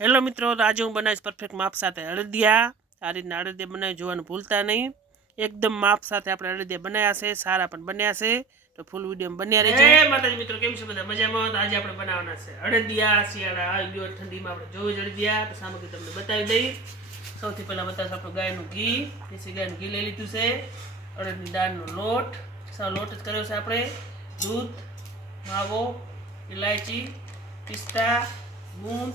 Hello મિત્રો આજે હું બનાવીશ પરફેક્ટ માપ સાથે અડદિયા આ રીતના અડદિયા બનાવી જોવાનું ભૂલતા નહીં. એકદમ માપ સાથે આપણે અડદિયા બનાવ્યા છે, સારા પણ બન્યા છે. તો ફૂલ વીડિયો બન્યા રહેજો. માતાજી મિત્રો, કેમ છે બધા? મજામાં? આજે આપણે બનાવવાના છે અડદિયા શિયાળા. આવી ગયો ઠંડીમાં આપણે જોયું અડદિયા તો સામગ્રી તમને બતાવી દઈ. સૌથી પહેલાં બતાવીશ આપણું ગાયનું ઘી. દેશી ગાયનું ઘી લઈ લીધું છે. અડદની દાળનો લોટ. સાવ લોટ જ કર્યો છે આપણે. દૂધ, માવો ઇલાયચી પિસ્તા ગુંદ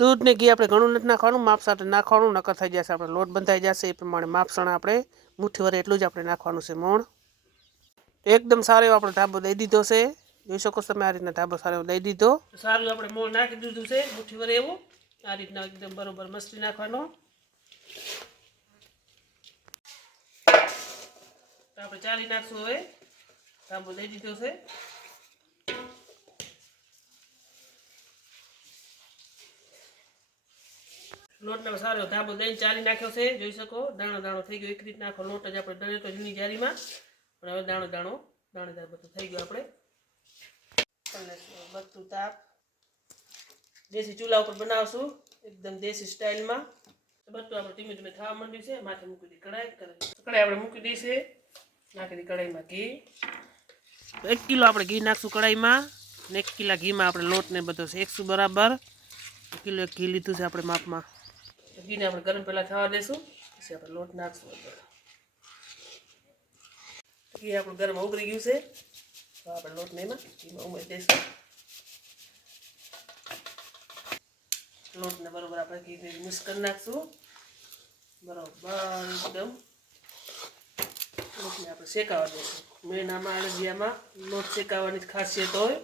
દૂધ ને ઘી આપણે ઘણું નથી નાખવાનું, માપ સાથે નાખવાનું, નકર થઈ જશે આપણે લોટ બંધાઈ જશે, એ પ્રમાણે માપસણ આપણે મુઠ્ઠી વરે એટલું જ આપણે નાખવાનું છે મોણ. એકદમ સારો એવો આપણે ધાબો દઈ દીધો છે. જોઈ શકો છો તમે આ રીતના ધાબો સારો દઈ દીધો. સારું આપણે મોણ નાખી દીધું છે, મુઠ્ઠી વરે એવું. આ રીતના એકદમ બરોબર મસ્તી નાખવાનો. આપણે ચાલી નાખશું હવે. ધાબો દઈ દીધો છે. લોટનો સારો ધાબો દઈને ચાલી નાખ્યો છે. જોઈ શકો, દાણો દાણો થઈ ગયો. એક રીતના આખો લોટ જ આપણે દળ્યો તો જૂની જારીમાં. પણ હવે દાણો દાણો દાણેદાર બધું થઈ ગયું આપણે. અને બધું તાપ. દેશી ચૂલા ઉપર બનાવશું. એકદમ દેશી સ્ટાઇલમાં. બધું આપણે ધીમે ધીમે થવા માંડ્યું છે. માથે મૂકી દી કઢાઈ. કઢાઈ આપણે મૂકી દઈશે નાખી દી કઢાઈમાં ઘી. એક કિલો આપણે ઘી નાખશું કઢાઈમાં. ને એક કિલા ઘીમાં આપણે લોટ ને બધો શેકશું બરાબર? એક કિલો ઘી લીધું છે આપણે માપમાં. ઘીને આપણે ગરમ પહેલાં થવા દઈશું પછી આપણે લોટ નાખશું અંદર ઘી આપણું ગરમ ઉગરી ગયું છે તો આપણે લોટને એમાં ઘીમાં ઉમેરી દઈશું લોટને બરોબર આપણે ઘીને મિક્સ કરી નાખશું બરોબર એકદમ લોટને આપણે શેકાવા દઈશું મેનામાં અળદિયામાં લોટ શેકાવાની જ ખાસિયત હોય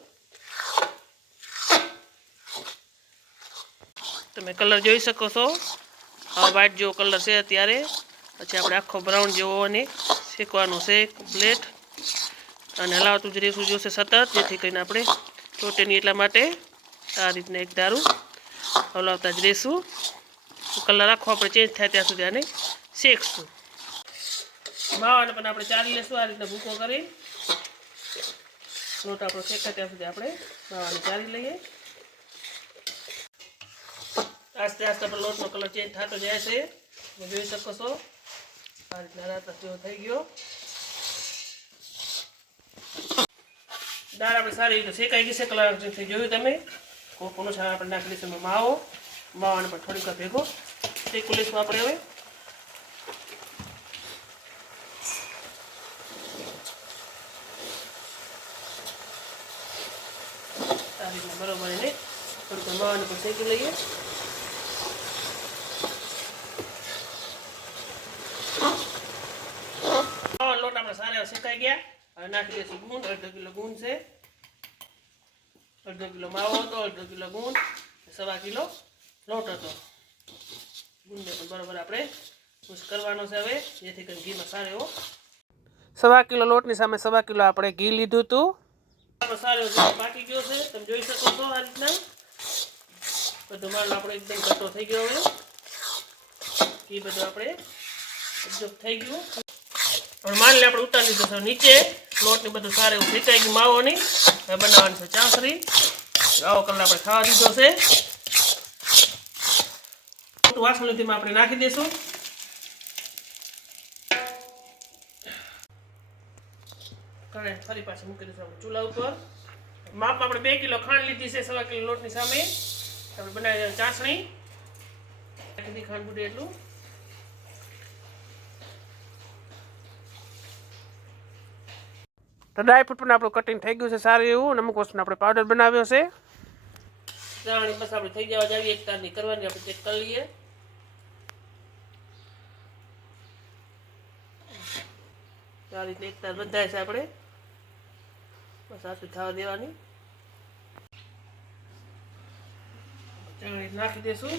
તમે કલર જોઈ શકો છો આ વ્હાઈટ જેવો કલર છે અત્યારે. પછી આપણે આખો બ્રાઉન જેવો અને શેકવાનો છે પ્લેટ અને હલાવતું જ રહેવું જોશે સતત, જેથી કરીને આપણે ચોટે એટલા માટે આ રીતના એક દારૂ હલાવતા જ રહેશું. કલર આખો આપણે ચેન્જ થાય ત્યાં સુધી આને શેકશું. માવાને પણ આપણે ચાલી લેશું, આ રીતના ભૂકો કરી. લોટ આપણો શેકાય ત્યાં સુધી આપણે માવાને ચાલી લઈએ. આસ્તે આસ્તે આપણે લોટનો કલર ચેન્જ થતો જાય છે તમે જોઈ શકો છો આ રીતના રાત જેવો થઈ ગયો દાળ આપણે સારી રીતે શેકાઈ ગઈ છે કલર થઈ જોયું તમે કોકોનો છાણ આપણે નાખી દઈશું એમાં માવો માવાને પણ થોડીક વાર ભેગો શેકું લઈશું આપણે હવે આ રીતના બરોબર એને થોડીક વાર માવાને પણ શેકી લઈએ આપણે સારા એવા શેકાઈ ગયા હવે નાખી દઈશું ગુંદ અડધો કિલો ગુંદ છે અડધો કિલો માવો હતો અડધો કિલો ગુંદ સવા કિલો લોટ હતો ગુંદને પણ બરોબર આપણે મિક્સ કરવાનો છે હવે જેથી કરીને ઘીમાં સારો એવો સવા કિલો લોટની સામે સવા કિલો આપણે ઘી લીધું હતું આપણો સારો એવો ઘી પાકી ગયો છે તમે જોઈ શકો છો આ રીતના બધો માલ આપણો એકદમ ઘટો થઈ ગયો હવે ઘી બધું આપણે એકદમ થઈ ગયું પણ માલને આપણે ઉતારી દીધો છે. નીચે લોટ ને બધું સારું એવું શેકાઈ ગયું માવોની. હવે બનાવવાની છે ચાસરી આવો કલર આપણે ખાવા દીધો છે. મોટું આપણે નાખી દઈશું. કઢાઈ ફરી પાછી મૂકી દઈશું ચૂલા ઉપર. માપ આપણે બે કિલો ખાંડ લીધી છે, સવા કિલો લોટની સામે. આપણે બનાવી ચાસણી. ખાંડ બુડે એટલું. તો ડ્રાયફ્રૂટ પણ આપણું કટિંગ થઈ ગયું છે સારું એવું અને અમુક વસ્તુનો આપણે પાવડર બનાવ્યો છે ચાણી બસ આપણે થઈ જવા જાવી એક તારની કરવાની આપણે ચેક કરી લઈએ આ રીતે એક તાર બંધાય છે આપણે બસ આટલું થવા દેવાની ચણી નાખી દેશું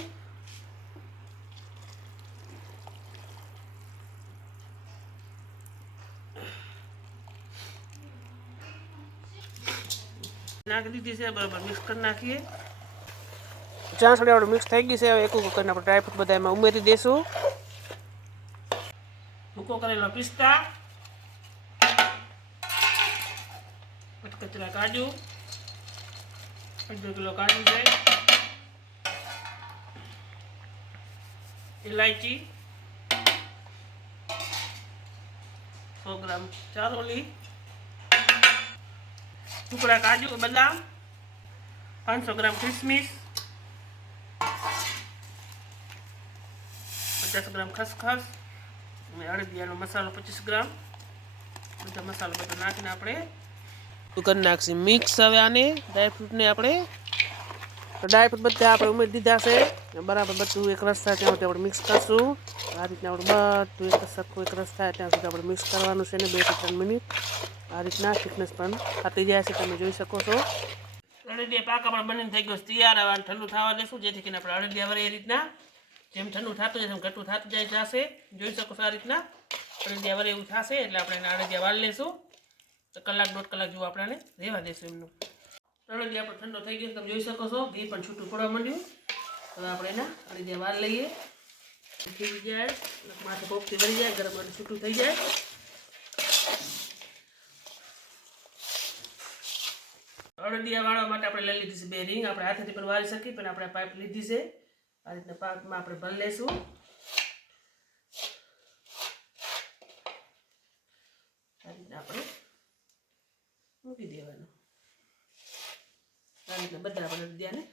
નાખી દીધી છે બરાબર મિક્સ કરી નાખીએ જ્યાં સુધી આપણે મિક્સ થઈ ગઈ છે હવે એક એક કરીને આપણે ડ્રાયફ્રૂટ બધા એમાં ઉમેરી દઈશું ભૂકો કરેલો પિસ્તા કચરા કાજુ અડધો કિલો કાજુ છે ઇલાયચી સો ગ્રામ ચારોલી ટુકડા કાજુ, બદામ, પાંચસો ગ્રામ કિસમિસ, પચાસ ગ્રામ ખસખસ, અને અડદિયાનો મસાલો પચીસ ગ્રામ. બધા મસાલો બધો નાખીને આપણે કરી નાખશું. મિક્સ હવે આને ડ્રાયફ્રૂટને આપણે ડ્રાયફ્રૂટ બધા આપણે ઉમેરી દીધા છે. બરાબર બધું એક રસ થાય ત્યાં સુધી આપણે મિક્સ કરશું. આ રીતના આપણે બધું એક સરખું એક રસ થાય ત્યાં સુધી આપણે મિક્સ કરવાનું છે ને બેથી ત્રણ મિનિટ. આ રીતના થિકનેસ પણ થતી જાય છે, તમે જોઈ શકો છો. અડદિયા પાક આપણે બનીને થઈ ગયો તૈયાર. આવવાનું ઠંડુ થવા દેશું, જેથી કરીને આપણે અડદિયા વરે એ રીતના. જેમ ઠંડુ થતું જાય એમ ઘટું થતું જાય જશે જોઈ શકો છો આ રીતના. અડદિયા વરે એવું થશે, એટલે આપણે એને અડદિયા વાળી લેશું. તો કલાક દોઢ કલાક જેવું આપણે રહેવા દેશું એમનું. અડદિયા આપણો ઠંડો થઈ ગયો તમે જોઈ શકો છો. ઘી પણ છૂટું પડવા માંડ્યું. હવે આપણે એના અડદિયા વાળ લઈએ. થઈ જાય, માથે પોપથી ભરી જાય, ગરમ એટલે છૂટું થઈ જાય. અડદિયા વાળવા માટે આપણે લઈ લીધી છે બે રિંગ આપણે હાથેથી પણ વાળી શકીએ પણ આપણે પાઇપ લીધી છે આ રીતના પાઇપમાં આપણે ભરી લેશું આ રીતના આપણે મૂકી દેવાનું આ રીતના બધા આપણે અડદિયાને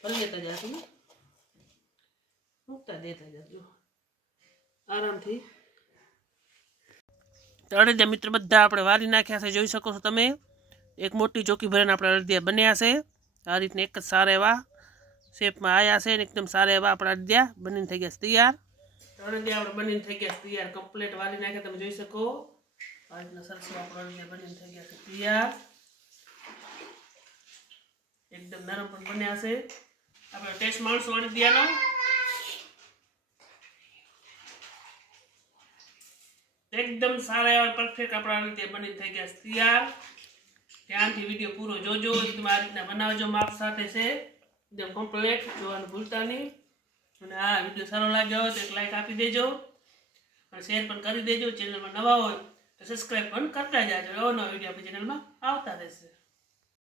ભરી લેતા જશું મૂકતા દેતા જજો આરામથી તો અડદિયા મિત્ર બધા આપણે વારી નાખ્યા છે જોઈ શકો છો તમે એક મોટી ચોકી ભરીને આપણે અડદિયા બન્યા છે આ રીતના એક જ સારા એવા શેપમાં આવ્યા છે ને એકદમ સારા એવા આપણા અડદિયા બનીને થઈ ગયા છે તૈયાર અડદિયા આપણે બનીને થઈ ગયા છે તૈયાર કમ્પ્લીટ વારી નાખ્યા તમે જોઈ શકો આ રીતના સરસ એવા આપણા અડદિયા બનીને થઈ ગયા છે તૈયાર એકદમ નરમ પણ બન્યા છે આપણે ટેસ્ટ માણશું અડદિયાનો એકદમ સારા એવા પરફેક્ટ આપણા અડદિયા બની થઈ ગયા છે તૈયાર ધ્યાનથી વીડિયો પૂરો જોજો તમે આ રીતના બનાવજો, માપ સાથે છે. એકદમ કમ્પ્લેટ જોવાનું ભૂલતા નહીં. અને આ વીડિયો સારો લાગ્યો હોય તો એક લાઈક આપી દેજો. અને શેર પણ કરી દેજો ચેનલમાં નવા હોય તો સબસ્ક્રાઈબ પણ કરતા જાજો. નવો નવો વીડિયો આપણી ચેનલમાં આવતા રહેશે.